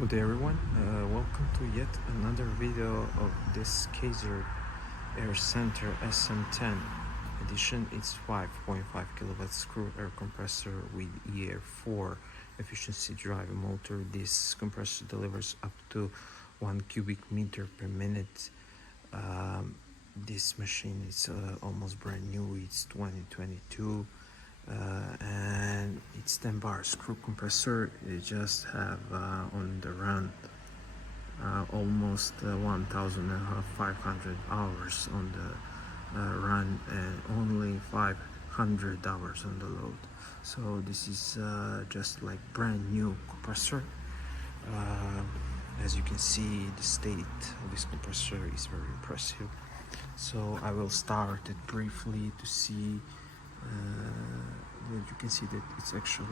Good day everyone, welcome to yet another video of this KAESER Air Center SM10 edition. It's 5.5 kilowatt screw air compressor with ER4 efficiency drive motor. This compressor delivers up to 1 cubic meter per minute. This machine is almost brand new. It's 2022 and it's 10 bar screw compressor. It just have on the run almost 1,500 hours on the run and only 500 hours on the load. So this is just like brand new compressor. As you can see, the state of this compressor is very impressive. So I will start it briefly to see that you can see that it's actually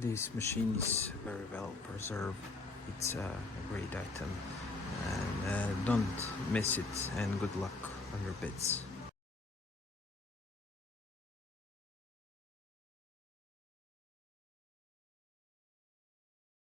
this machine is very well preserved. It's a great item and don't miss it, and good luck on your bids.